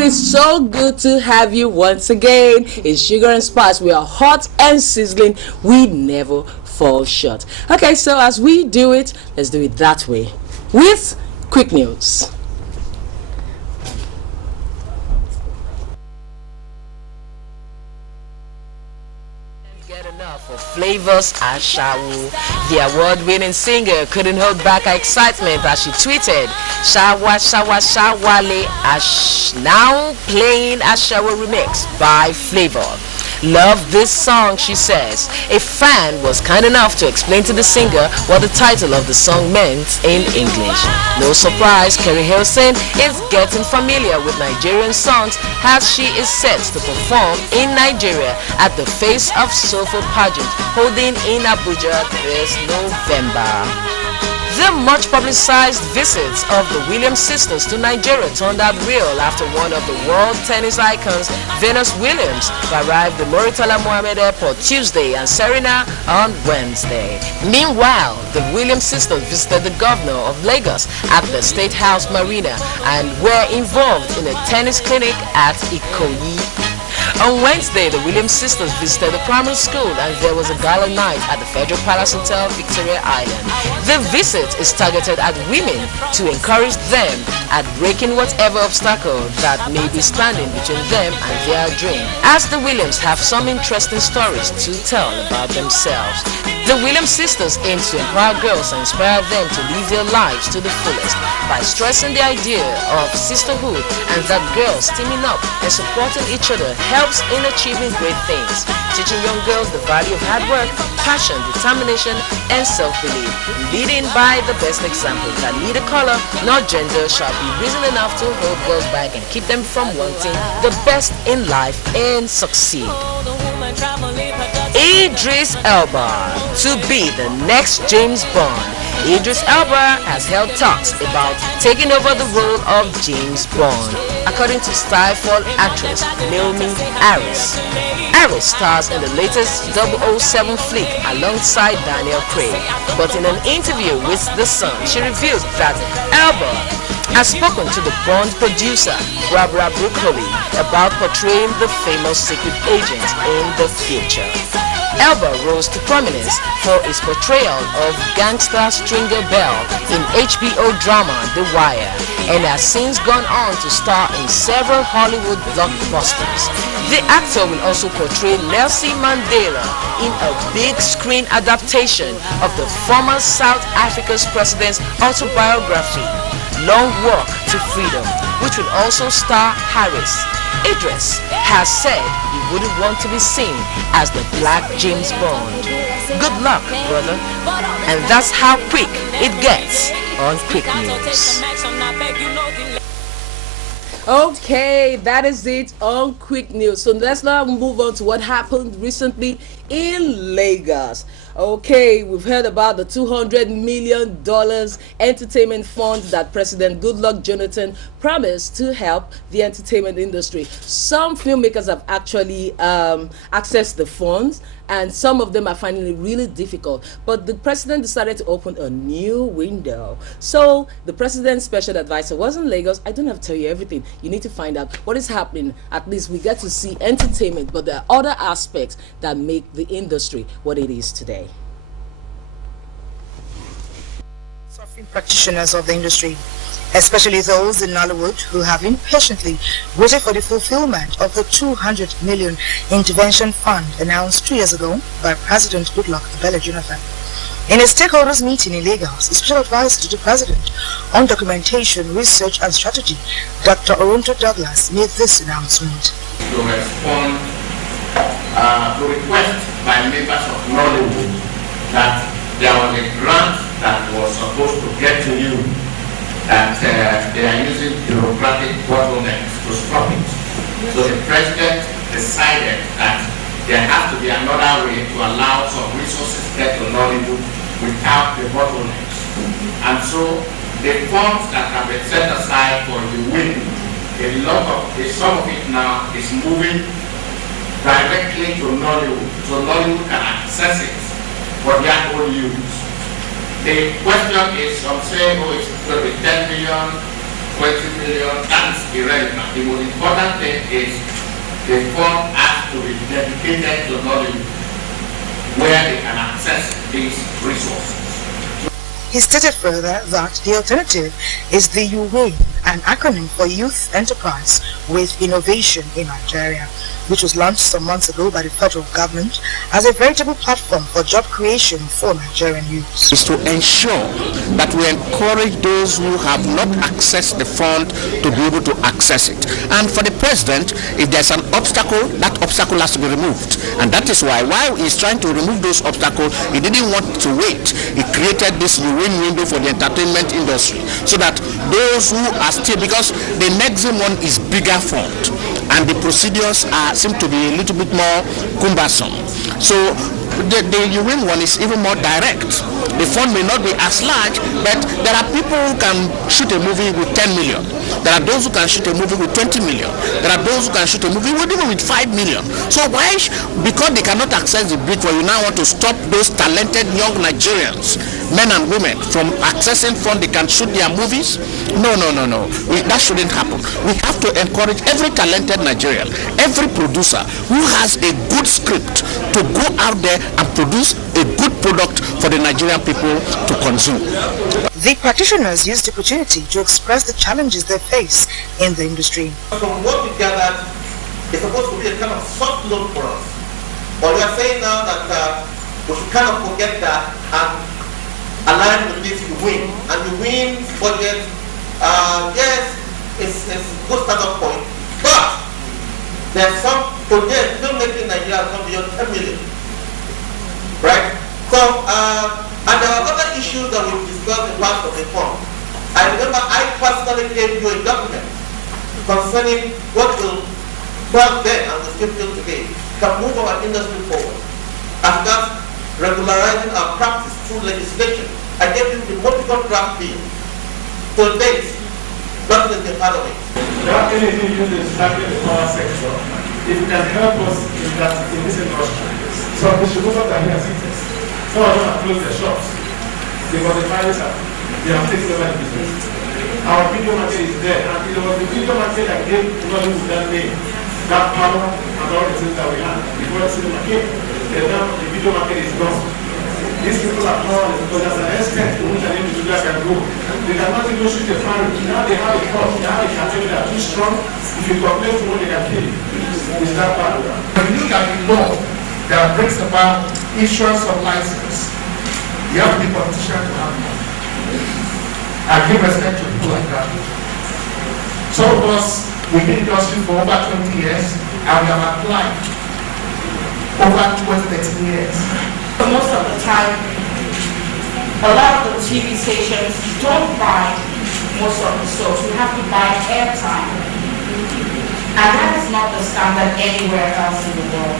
It is so good to have you once again. It's Sugar and Spice. We are hot and sizzling. We never fall short. Okay, so as we do it, let's do it that way with quick news. For Flavors Ashawu, the award-winning singer couldn't hold back her excitement as she tweeted, "Shawa Shawa Shawale Ash, now playing Ashawu remix by Flavor. Love this song," she says. A fan was kind enough to explain to the singer what the title of the song meant in English. No surprise, Kerry Hilson is getting familiar with Nigerian songs as she is set to perform in Nigeria at the Face of Soulful pageant holding in Abuja this November. The much publicized visits of the Williams sisters to Nigeria turned out real after one of the world tennis icons, Venus Williams, arrived at Murtala Mohammed Airport Tuesday and Serena on Wednesday. Meanwhile, the Williams sisters visited the governor of Lagos at the State House Marina and were involved in a tennis clinic at Ikoyi. On Wednesday, the Williams sisters visited the primary school and there was a gala night at the Federal Palace Hotel, Victoria Island. The visit is targeted at women to encourage them at breaking whatever obstacle that may be standing between them and their dream, as the Williams have some interesting stories to tell about themselves. The Williams sisters aim to empower girls and inspire them to live their lives to the fullest by stressing the idea of sisterhood and that girls teaming up and supporting each other helps in achieving great things, teaching young girls the value of hard work, passion, determination, and self-belief, leading by the best example that neither color nor gender shall be reason enough to hold girls back and keep them from wanting the best in life and succeed. Idris Elba to be the next James Bond. Idris Elba has held talks about taking over the role of James Bond, according to Skyfall actress Naomi Harris. Harris stars in the latest 007 flick alongside Daniel Craig, but in an interview with The Sun, she revealed that Elba has spoken to the Bond producer, Barbara Broccoli, about portraying the famous secret agent in the future. Elba rose to prominence for his portrayal of gangster Stringer Bell in HBO drama The Wire, and has since gone on to star in several Hollywood blockbusters. The actor will also portray Nelson Mandela in a big screen adaptation of the former South Africa's president's autobiography, Long Walk to Freedom, which will also star Harris. Idris has said he wouldn't want to be seen as the Black James Bond. Good luck, brother. And that's how quick it gets on Quick News. Okay, that is it on Quick News. So let's now move on to what happened recently in Lagos. Okay, we've heard about the $200 million entertainment fund that President Goodluck Jonathan promised to help the entertainment industry. Some filmmakers have actually accessed the funds, and some of them are finding it really difficult. But the president decided to open a new window. So the president's special advisor was in Lagos. I don't have to tell you everything. You need to find out what is happening. At least we get to see entertainment, but there are other aspects that make the industry what it is today. Suffering practitioners of the industry, especially those in Nollywood who have impatiently waited for the fulfillment of the $200 million intervention fund announced 2 years ago by President Goodluck Jonathan. In a stakeholders meeting in Lagos, a special advisor to the president on documentation, research and strategy, Dr. Oronto Douglas, made this announcement. To respond to request by members of Nollywood that there was a grant that was supposed to get to you, that they are using bureaucratic bottlenecks to stop it. So the president decided that there has to be another way to allow some resources to get to Nollywood without the bottlenecks. And so the funds that have been set aside for the win, some of it now is moving directly to Nollywood, so Nollywood can access it for their own use. The question is, some say, oh, it's going to be 10 million, 20 million, that is irrelevant. The most important thing is the fund has to be dedicated to Nollywood, where they can access these resources. He stated further that the alternative is the UWIN, an acronym for Youth Enterprise with Innovation in Nigeria, which was launched some months ago by the federal government as a veritable platform for job creation for Nigerian youths. Is to ensure that we encourage those who have not accessed the fund to be able to access it. And for the president, if there's an obstacle, that obstacle has to be removed. And that is why, while he's trying to remove those obstacles, he didn't want to wait. He created this win window for the entertainment industry so that those who are still, because the Nexim one is bigger fund and the procedures seem to be a little bit more cumbersome. So the UN one is even more direct. The fund may not be as large, but there are people who can shoot a movie with 10 million. There are those who can shoot a movie with 20 million. There are those who can shoot a movie even with 5 million. So why, because they cannot access the bridge, you now want to stop those talented young Nigerians, men and women, from accessing fund they can shoot their movies? No. That shouldn't happen. We have to encourage every talented Nigerian, every producer who has a good script to go out there and produce a good product for the Nigerian people to consume. The practitioners used the opportunity to express the challenges they face in the industry. From what we gathered, it's supposed to be a kind of soft loan for us. But we are saying now that we should kind of forget that and align with this win. And the win budget, yes, it's a good startup point, but there's some projects filmmaking in Nigeria come beyond 10 million. Right? So, and there are other issues that we've discussed in part of the fund. I remember I personally gave you a document concerning what will back then and we still feel today can move our industry forward. As that's regularizing our practice through legislation. I gave you the multiple draft bill. To date, nothing has been part of it. Without anything in the power sector, it can help us in this industry. So distributors are here cities. Some of them have closed their shops because the prices they have taken over the business. Our video market is there, and it was the video market that gave Nollywood that name, that power, and all the things that we had before the cinema came. And now the video market is gone. These people are powerless because there's an extent to which an individual can go. They cannot even shoot a fan. Now they have a cost, they have a category that are too strong. If you complain to what they can kill, it's that bad. When you look at the law that brings about issuance of license, you have to be a politician to have one. I give respect to people like that. Some of us, we've been in the industry for over 20 years, and we have applied over 13 years. Most of the time, a lot of the TV stations don't buy most of the soaps. We have to buy airtime. And that is not the standard anywhere else in the world.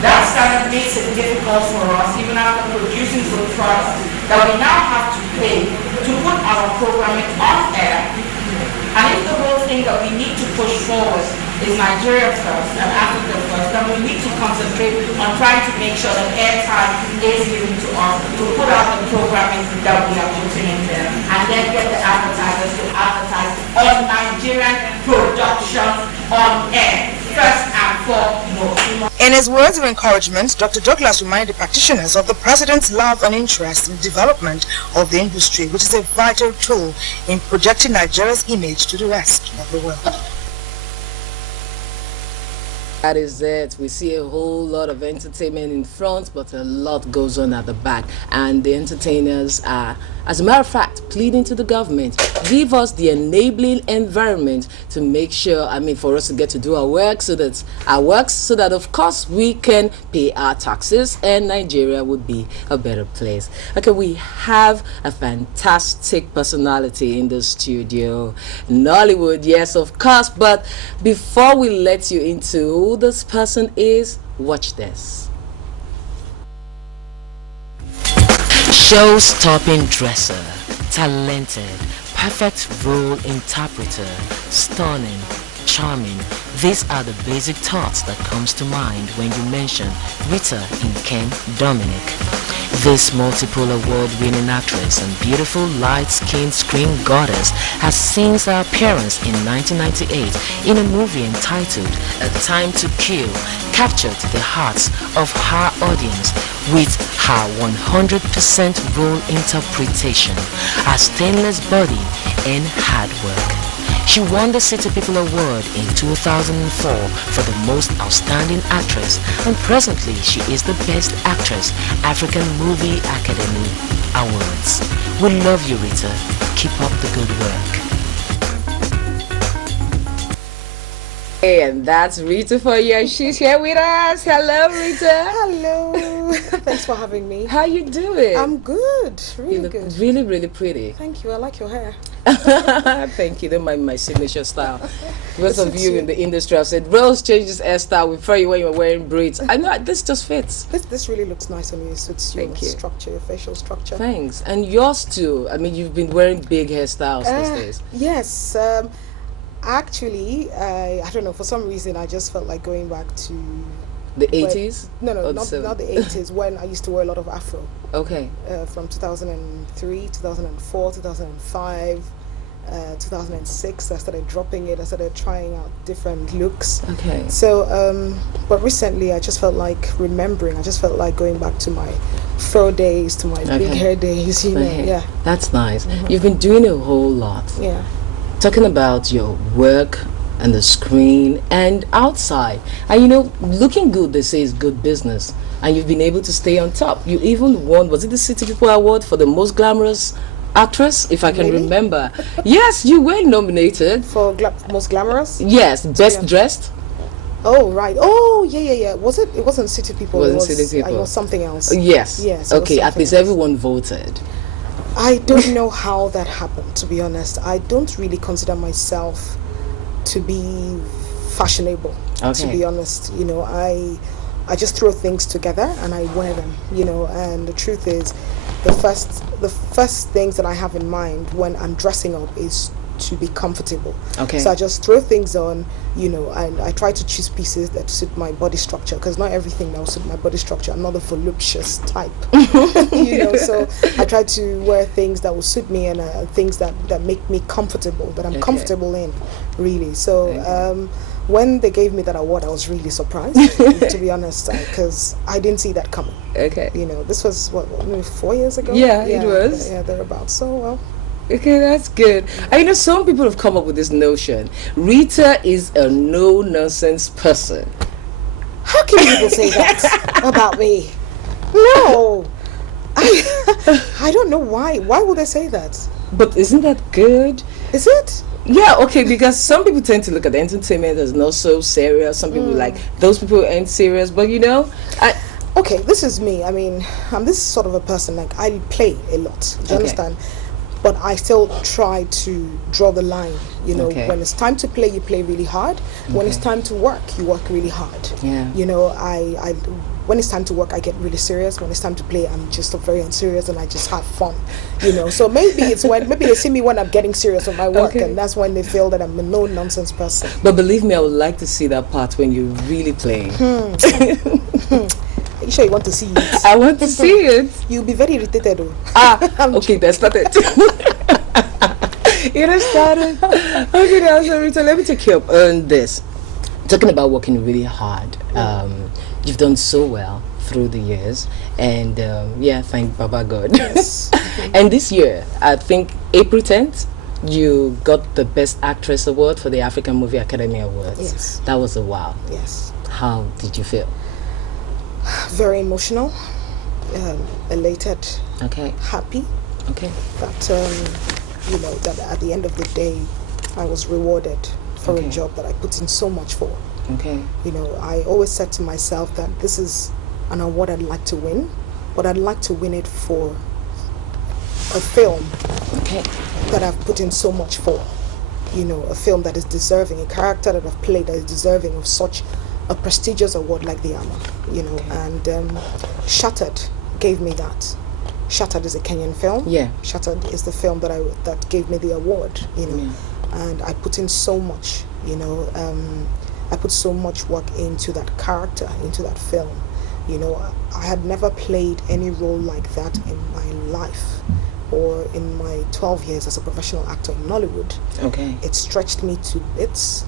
That standard makes it difficult for us, even after producing the product, that we now have to pay to put our programming on air. And if the whole thing that we need to push forward is Nigeria first and Africa first, then we need to concentrate on trying to make sure that airtime is given to us to put out the programming that we are putting in there, and then get the advertisers to advertise on Nigerian production on air, first and foremost. In his words of encouragement, Dr. Douglas reminded practitioners of the President's love and interest in the development of the industry, which is a vital tool in projecting Nigeria's image to the rest of the world. That is it. We see a whole lot of entertainment in front, but a lot goes on at the back. And the entertainers are, as a matter of fact, pleading to the government, give us the enabling environment to make sure, for us to get to do our work, so that of course we can pay our taxes and Nigeria would be a better place. Okay, we have a fantastic personality in the studio, Nollywood, yes, of course. But before we let you into who this person is, watch this. Show-stopping dresser, talented, perfect role interpreter, stunning, charming. These are the basic thoughts that comes to mind when you mention Rita Dominic. This multiple award-winning actress and beautiful light-skinned screen goddess has since her appearance in 1998 in a movie entitled A Time to Kill captured the hearts of her audience with her 100% role interpretation, her stainless body and hard work. She won the City People Award in 2004 for the Most Outstanding Actress, and presently she is the Best Actress African Movie Academy Awards. We love you, Rita. Keep up the good work. Hey, and that's Rita for you, and she's here with us. Hello, Rita. Hello. Thanks for having me. How you doing? I'm good. Really you look good. Really, really pretty. Thank you. I like your hair. Thank you. Don't mind my signature style. Most of you in the industry have said, Rose changes hairstyle. We prefer you when you're wearing braids. I know this just fits. This really looks nice on you. It suits your structure, your facial structure. Thanks. And yours too. I mean, you've been wearing big hairstyles these days. Yes. Actually, I don't know. For some reason, I just felt like going back to the 80s. No, not the 80s. When I used to wear a lot of afro. Okay. From 2003, 2004, 2005, 2006, I started dropping it. I started trying out different looks. Okay. So, but recently, I just felt like remembering. I just felt like going back to my fro days, to my big hair days. You know, yeah. That's nice. You've been doing a whole lot. Yeah. Talking about your work and the screen and outside, and you know, looking good, they say, is good business, and you've been able to stay on top. You even won, was it the City People Award for the most glamorous actress, if I can remember? Yes, you were nominated for most glamorous. Yes, best dressed. Oh right. Oh yeah. Was it? It wasn't City People. It wasn't City People. It was something else. Yes. Okay. At least everyone voted. I don't know how that happened, to be honest. I don't really consider myself to be fashionable, to be honest. You know, I just throw things together and I wear them, you know, and the truth is the first things that I have in mind when I'm dressing up is to be comfortable. Okay. So I just throw things on, you know, and I try to choose pieces that suit my body structure, because not everything will suit my body structure. I'm not a voluptuous type, you know. So I try to wear things that will suit me and things that make me comfortable, that I'm comfortable in, really. So when they gave me that award, I was really surprised, to be honest, because I didn't see that coming. Okay. You know, this was maybe 4 years ago. Yeah, it was. Yeah, thereabouts. So well. Okay, that's good. I know some people have come up with this notion. Rita is a no-nonsense person. How can people say that about me? No. I don't know why. Why would they say that? But isn't that good? Is it? Yeah, okay, because some people tend to look at entertainment as not so serious. Some people like, those people ain't serious. But you know, okay, this is me. I mean, I'm this sort of a person, like, I play a lot. Do you understand? But I still try to draw the line, you know. When it's time to play, you play really hard. When it's time to work, you work really hard. Yeah. You know, I when it's time to work, I get really serious. When it's time to play, I'm just very unserious and I just have fun, you know. So maybe it's when they see me when I'm getting serious with my work, and that's when they feel that I'm a no-nonsense person. But believe me, I would like to see that part when you're really playing. Are you sure you want to see it? I want to see it. You'll be very irritated though. Okay, that's started. It has started. Okay, now, so Rita, let me take you up on this. Talking about working really hard. You've done so well through the years, and thank Baba God. Yes. And this year, I think April 10th, you got the Best Actress Award for the African Movie Academy Awards. Yes. That was a wow. Yes. How did you feel? Very emotional, elated, happy. Okay. That you know, that at the end of the day, I was rewarded for a job that I put in so much for. Okay. You know, I always said to myself that this is an award I'd like to win, but I'd like to win it for a film that I've put in so much for. You know, a film that is deserving, a character that I've played that is deserving of such a prestigious award like the Imo, you know. And Shattered gave me that. Shattered is a Kenyan film. Yeah. Shattered is the film that gave me the award, you know. And I put in so much, you know. I put so much work into that character, into that film, You know, I had never played any role like that in my life or in my 12 years as a professional actor in Nollywood. Okay. It stretched me to bits.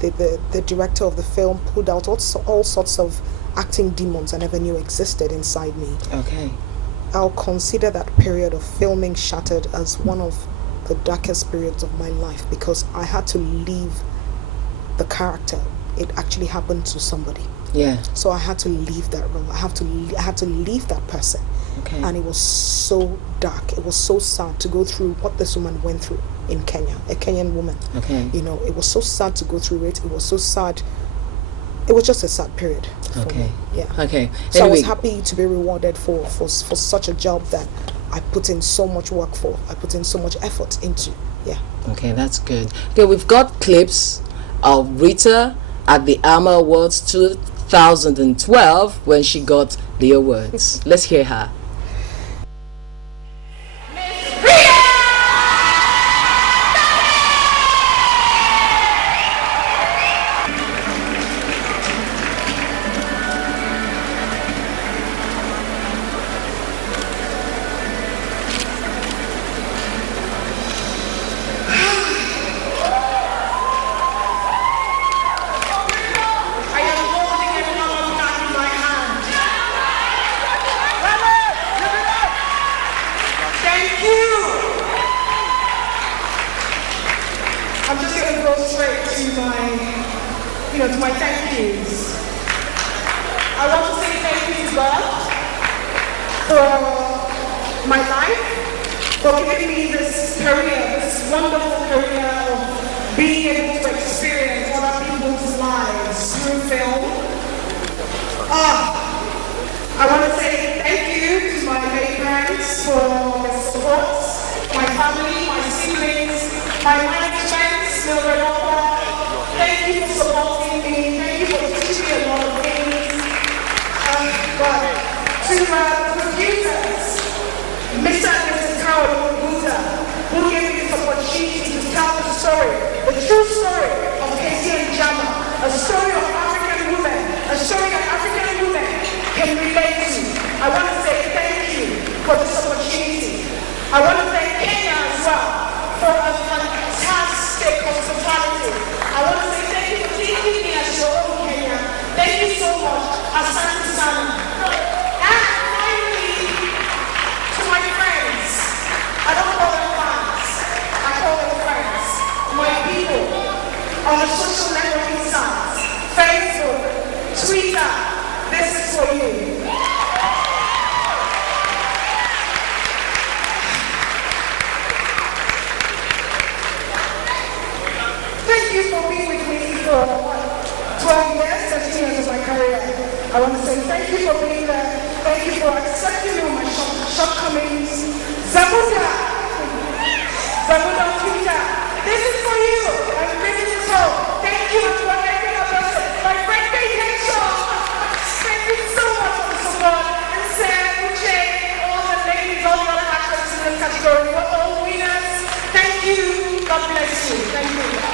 The director of the film pulled out all sorts of acting demons I never knew existed inside me. Okay. I'll consider that period of filming Shattered as one of the darkest periods of my life because I had to leave the character. It actually happened to somebody. Yeah. So I had to leave that role. I had to leave that person. Okay. And it was so dark. It was so sad to go through what this woman went through in Kenya, a Kenyan woman. Okay. You know, it was so sad to go through it. It was so sad. It was just a sad period. Okay. Yeah. Okay. So anyway, I was happy to be rewarded for such a job that I put in so much work for. I put in so much effort into. Yeah. Okay, that's good. Okay, we've got clips of Rita at the Ama Awards 2012 when she got the awards. Let's hear her. to my thank yous. I want to say thank you to God for my life, for giving me this career, this wonderful career of being able to experience other people's lives through film. I want to say thank you to my parents for their support, my family, my siblings, my management, Elba. Thank you for supporting me. Thank you for teaching me a lot of things. To my producers, Mr. and Mrs. Carol Buddha, who gave me this opportunity to tell the story, the true story of Casey and Jama, a story of African women, a story that African women can relate to. I want to say thank you for this opportunity. I want to thank Kenya as well for a fantastic hospitality. I want to say thank you for taking me as your own Kenya. Thank you so much. Asante sana. And finally, to my friends, I don't call them fans, I call them friends. My people on the social networking sites, Facebook, Twitter, this is for you. Thank you for being with me for 12 years, 13 years of my career. I want to say thank you for being there. Thank you for accepting all my shortcomings. Zabuda on Twitter. This is for you. I'm bringing this home. Thank you for every person. My friend Rachel. Thank you so much for the support. And Sam, Uchenna, all the ladies, all the other actors in this category. We're all winners. Thank you. God bless you. Thank you.